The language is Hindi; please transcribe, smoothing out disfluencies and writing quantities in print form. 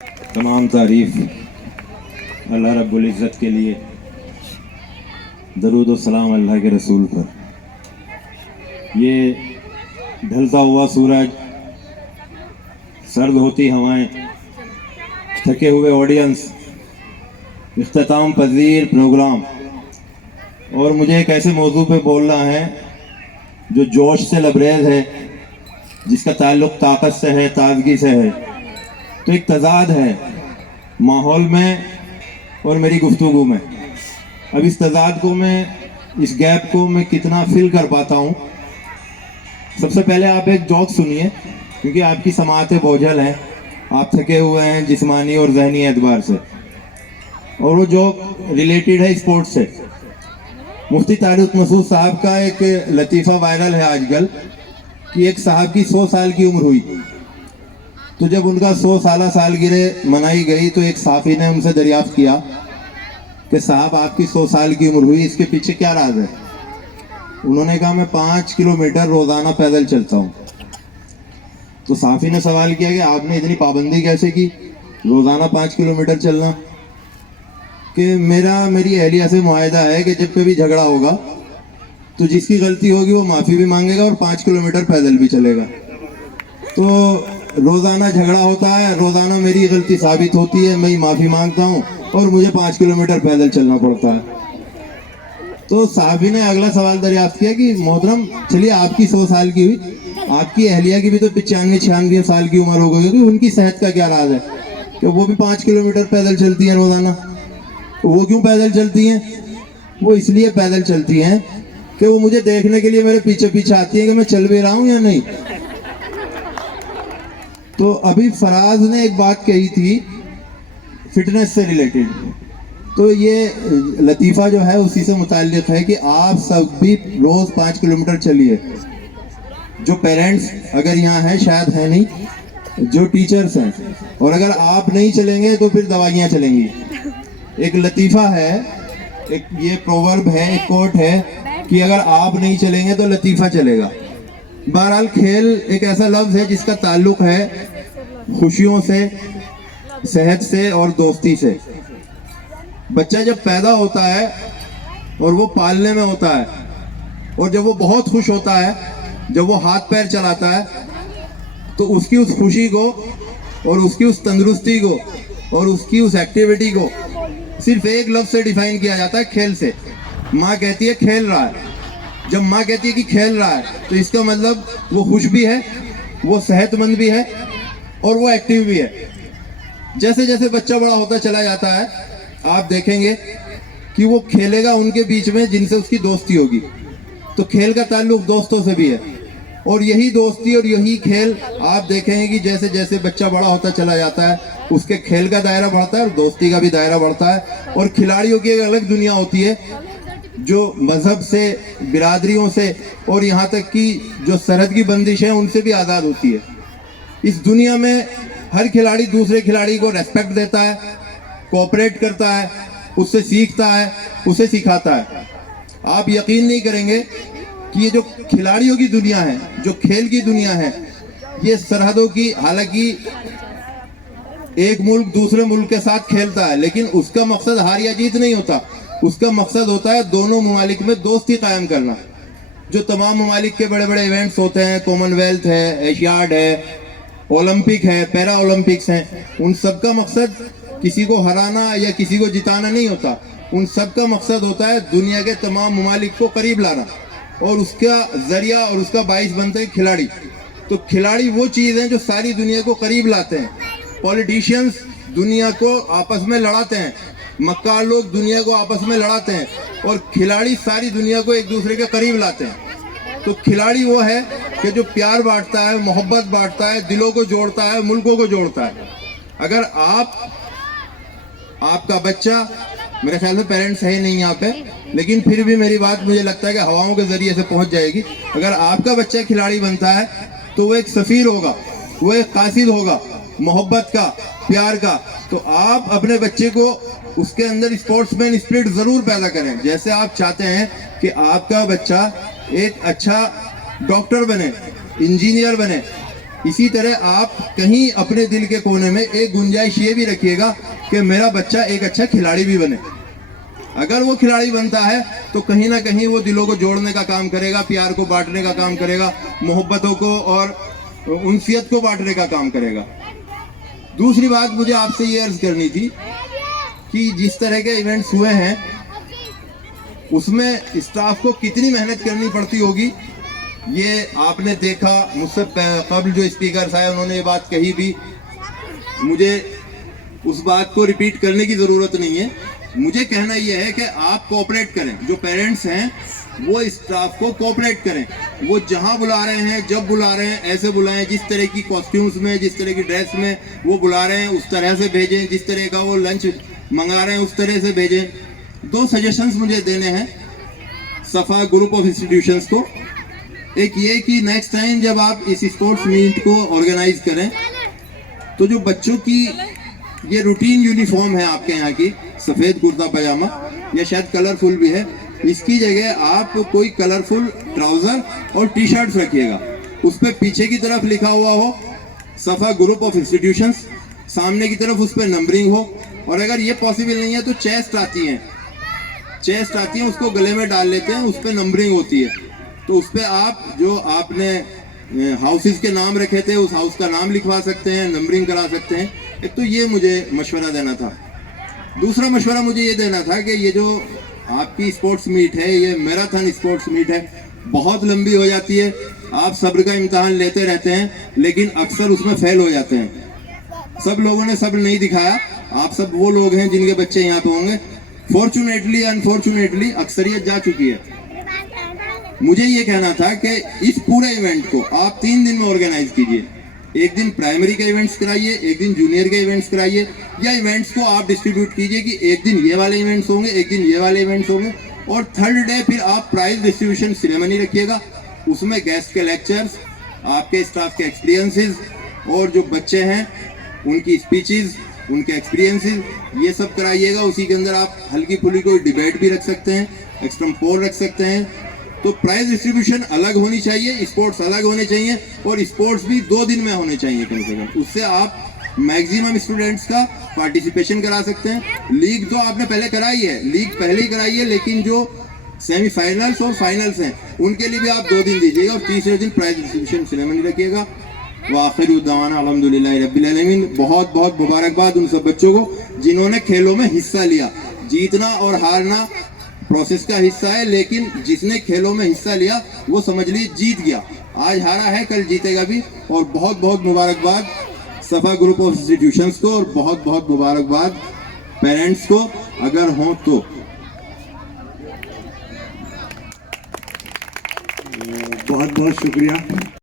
तमाम तारीफ़ अल्लाह रब्बुल इज़्ज़त के लिए, दरूद व सलाम अल्लाह के रसूल पर। ये ढलता हुआ सूरज, सर्द होती हवाएं, थके हुए ऑडियंस, इख्तिताम पजीर प्रोग्राम, और मुझे एक ऐसे मौजू पे बोलना है जो जोश से लबरेज है, जिसका ताल्लुक़ ताकत से है, ताजगी से है। तो एक तज़ाद है माहौल में और मेरी गुफ्तगू में। अब इस तज़ाद को इस गैप को मैं कितना फिल कर पाता हूँ। सबसे पहले आप एक जोक सुनिए, क्योंकि आपकी समाअतें बोझल हैं, आप थके हुए हैं जिस्मानी और जहनी एतबार से, और वो जोक रिलेटेड है स्पोर्ट्स से। मुफ्ती तारिक मसूद साहब का एक लतीफ़ा वायरल है आजकल कि एक साहब की 100 साल की उम्र हुई, तो जब उनका 100 सालगिरह मनाई गई तो एक साफ़ी ने उनसे दरियाफ्त किया कि साहब आपकी 100 साल की उम्र हुई, इसके पीछे क्या राज है? उन्होंने कहा मैं 5 किलोमीटर रोज़ाना पैदल चलता हूँ। तो साफ़ी ने सवाल किया कि आपने इतनी पाबंदी कैसे की रोज़ाना 5 किलोमीटर चलना? कि मेरी अहलिया से मुआहदा है कि जब कभी झगड़ा होगा तो जिसकी गलती होगी वो माफ़ी भी मांगेगा और 5 किलोमीटर पैदल भी चलेगा। तो रोज़ाना झगड़ा होता है, रोज़ाना मेरी गलती साबित होती है, मैं माफ़ी मांगता हूँ और मुझे 5 किलोमीटर पैदल चलना पड़ता है। तो साहबी ने अगला सवाल दरियाफ्त किया कि मोहतरम चलिए आपकी 100 साल की हुई, आपकी अहलिया की भी तो 95-96 साल की उम्र हो गई होगी, उनकी सेहत का क्या राज है कि वो भी 5 किलोमीटर पैदल चलती हैं रोज़ाना? वो क्यों पैदल चलती हैं? वो इसलिए पैदल चलती हैं कि वो मुझे देखने के लिए मेरे पीछे पीछे आती है कि मैं चल भी रहा हूँ या नहीं। तो अभी फराज ने एक बात कही थी फिटनेस से रिलेटेड, तो ये लतीफ़ा जो है उसी से मुताल्लिक़ है कि आप सब भी रोज़ 5 किलोमीटर चलिए। जो पेरेंट्स अगर यहाँ हैं, शायद है नहीं, जो टीचर्स हैं, और अगर आप नहीं चलेंगे तो फिर दवाइयाँ चलेंगी। एक लतीफ़ा है, एक ये प्रोवर्ब है, एक कोट है कि अगर आप नहीं चलेंगे तो लतीफ़ा चलेगा। बहरहाल खेल एक ऐसा लफ्ज़ है जिसका ताल्लुक़ है खुशियों से, सेहत से और दोस्ती से। बच्चा जब पैदा होता है और वो पालने में होता है, और जब वो बहुत खुश होता है, जब वो हाथ पैर चलाता है, तो उसकी उस खुशी को और उसकी उस तंदुरुस्ती को और उसकी उस एक्टिविटी को सिर्फ एक लफ्ज़ से डिफाइन किया जाता है, खेल से। माँ कहती है खेल रहा है। जब माँ कहती है कि खेल रहा है तो इसका मतलब वो खुश भी है, वो सेहतमंद भी है और वो एक्टिव भी है। जैसे जैसे बच्चा बड़ा होता चला जाता है, आप देखेंगे कि वो खेलेगा उनके बीच में जिनसे उसकी दोस्ती होगी। तो खेल का ताल्लुक दोस्तों से भी है, और यही दोस्ती और यही खेल आप देखेंगे कि जैसे जैसे बच्चा बड़ा होता चला जाता है उसके खेल का दायरा बढ़ता है और दोस्ती का भी दायरा बढ़ता है। और खिलाड़ियों की एक अलग दुनिया होती है जो मज़हब से, बिरादरियों से और यहाँ तक कि जो सरहद की बंदिश है उनसे भी आज़ाद होती है। इस दुनिया में हर खिलाड़ी दूसरे खिलाड़ी को रेस्पेक्ट देता है, कोऑपरेट करता है, उससे सीखता है, उसे सिखाता है। आप यकीन नहीं करेंगे कि ये जो खिलाड़ियों की दुनिया है, जो खेल की दुनिया है, ये सरहदों की, हालांकि एक मुल्क दूसरे मुल्क के साथ खेलता है लेकिन उसका मकसद हार या जीत नहीं होता, उसका मकसद होता है दोनों ममालिक में दोस्ती कायम करना। जो तमाम ममालिक के बड़े बड़े इवेंट्स होते हैं, कॉमनवेल्थ है, एशियाड है, ओलंपिक है, पैरा ओलंपिक्स हैं, उन सब का मकसद किसी को हराना या किसी को जिताना नहीं होता। उन सब का मकसद होता है दुनिया के तमाम ममालिक को करीब लाना, और उसका जरिया और उसका बाइस बनते हैं खिलाड़ी। तो खिलाड़ी वो चीज़ हैं जो सारी दुनिया को करीब लाते हैं। पॉलिटिशियंस दुनिया को आपस में लड़ाते हैं, मक्कार लोग दुनिया को आपस में लड़ाते हैं, और खिलाड़ी सारी दुनिया को एक दूसरे के करीब लाते हैं। तो खिलाड़ी वो है कि जो प्यार बांटता है, मोहब्बत बांटता है, दिलों को जोड़ता है, मुल्कों को जोड़ता है। अगर आपका बच्चा, मेरे ख्याल में पेरेंट्स है ही नहीं यहाँ पे, लेकिन फिर भी मेरी बात मुझे लगता है कि हवाओं के जरिए से पहुँच जाएगी। अगर आपका बच्चा खिलाड़ी बनता है तो वो एक सफ़ीर होगा, वो एक कासिद होगा मोहब्बत का, प्यार का। तो आप अपने बच्चे को उसके अंदर स्पोर्ट्समैन स्पिरिट ज़रूर पैदा करें। जैसे आप चाहते हैं कि आपका बच्चा एक अच्छा डॉक्टर बने, इंजीनियर बने, इसी तरह आप कहीं अपने दिल के कोने में एक गुंजाइश ये भी रखिएगा कि मेरा बच्चा एक अच्छा खिलाड़ी भी बने। अगर वो खिलाड़ी बनता है तो कहीं ना कहीं वो दिलों को जोड़ने का काम करेगा, प्यार को बांटने का काम करेगा, मोहब्बतों को और उनसियत को बांटने का काम करेगा। दूसरी बात मुझे आपसे ये अर्ज करनी थी कि जिस तरह के इवेंट्स हुए हैं उसमें स्टाफ को कितनी मेहनत करनी पड़ती होगी, ये आपने देखा। मुझसे कबल जो स्पीकर्स आए उन्होंने ये बात कही भी, मुझे उस बात को रिपीट करने की ज़रूरत नहीं है। मुझे कहना यह है कि आप कोऑपरेट करें, जो पेरेंट्स हैं वो स्टाफ को कोऑपरेट करें। वो जहां बुला रहे हैं, जब बुला रहे हैं, ऐसे बुलाएं, जिस तरह की कॉस्ट्यूम्स में, जिस तरह की ड्रेस में वो बुला रहे हैं उस तरह से भेजें, जिस तरह का वो लंच मंगा रहे हैं उस तरह से भेजें। 2 सजेशंस मुझे देने हैं सफ़ा ग्रुप ऑफ इंस्टीट्यूशंस को। एक ये कि नेक्स्ट टाइम जब आप इस स्पोर्ट्स मीट को ऑर्गेनाइज करें तो जो बच्चों की ये रूटीन यूनिफॉर्म है आपके यहाँ की, सफ़ेद कुर्ता पजामा, या शायद कलरफुल भी है, इसकी जगह आप कोई कलरफुल ट्राउज़र और टी शर्ट्स रखिएगा। उस पर पीछे की तरफ लिखा हुआ हो सफ़ा ग्रुप ऑफ इंस्टीट्यूशंस, सामने की तरफ उस पर नंबरिंग हो, और अगर ये पॉसिबल नहीं है तो चेस्ट आती हैं उसको गले में डाल लेते हैं, उस पर नंबरिंग होती है, तो उस पर आप जो आपने हाउसेस के नाम रखे थे उस हाउस का नाम लिखवा सकते हैं, नंबरिंग करा सकते हैं। एक तो ये मुझे मशवरा देना था। दूसरा मशवरा मुझे ये देना था कि ये जो आपकी स्पोर्ट्स मीट है, ये मैराथन स्पोर्ट्स मीट है, बहुत लंबी हो जाती है। आप सब्र का इम्तहान लेते रहते हैं लेकिन अक्सर उसमें फेल हो जाते हैं। सब लोगों ने सब्र नहीं दिखाया। आप सब वो लोग हैं जिनके बच्चे यहाँ पे होंगे। फॉर्चुनेटली अनफॉर्चुनेटली अक्सरियत जा चुकी है। मुझे ये कहना था कि इस पूरे इवेंट को आप 3 दिन में ऑर्गेनाइज कीजिए। एक दिन प्राइमरी के इवेंट्स कराइए, एक दिन जूनियर के इवेंट्स कराइए, या इवेंट्स को आप डिस्ट्रीब्यूट कीजिए कि एक दिन ये वाले इवेंट्स होंगे, एक दिन ये वाले इवेंट्स होंगे, और थर्ड डे फिर आप प्राइज डिस्ट्रीब्यूशन सेरेमनी रखिएगा। उसमें गेस्ट के लेक्चर्स, आपके स्टाफ के एक्सपीरियंसेस, और जो बच्चे हैं उनकी स्पीचेस, उनके एक्सपीरियंसेस, ये सब कराइएगा। उसी के अंदर आप हल्की फुल्की कोई डिबेट भी रख सकते हैं, एक्सट्रम पोल रख सकते हैं। तो प्राइज डिस्ट्रीब्यूशन अलग होनी चाहिए, स्पोर्ट्स अलग होने चाहिए, और स्पोर्ट्स भी 2 दिन में होने चाहिए कम से कम। उससे आप मैक्सिमम स्टूडेंट्स का पार्टिसिपेशन करा सकते हैं। लीग तो आपने पहले कराई है, लीग पहले ही कराई है, लेकिन जो सेमीफाइनल्स और फाइनल्स हैं उनके लिए भी आप 2 दिन दीजिएगा, और तीसरे दिन प्राइज डिस्ट्रीब्यूशन सेरेमनी रखिएगा। वाखिर दवाना अल्हम्दुलिल्लाह रब्बिल आलमीन। बहुत बहुत मुबारकबाद उन सब बच्चों को जिन्होंने खेलों में हिस्सा लिया। जीतना और हारना प्रोसेस का हिस्सा है, लेकिन जिसने खेलों में हिस्सा लिया वो समझ लीजिए जीत गया। आज हारा है, कल जीतेगा भी। और बहुत बहुत मुबारकबाद सफ़ा ग्रुप ऑफ इंस्टीट्यूशंस को, और बहुत बहुत मुबारकबाद पेरेंट्स को अगर हों तो। बहुत बहुत शुक्रिया।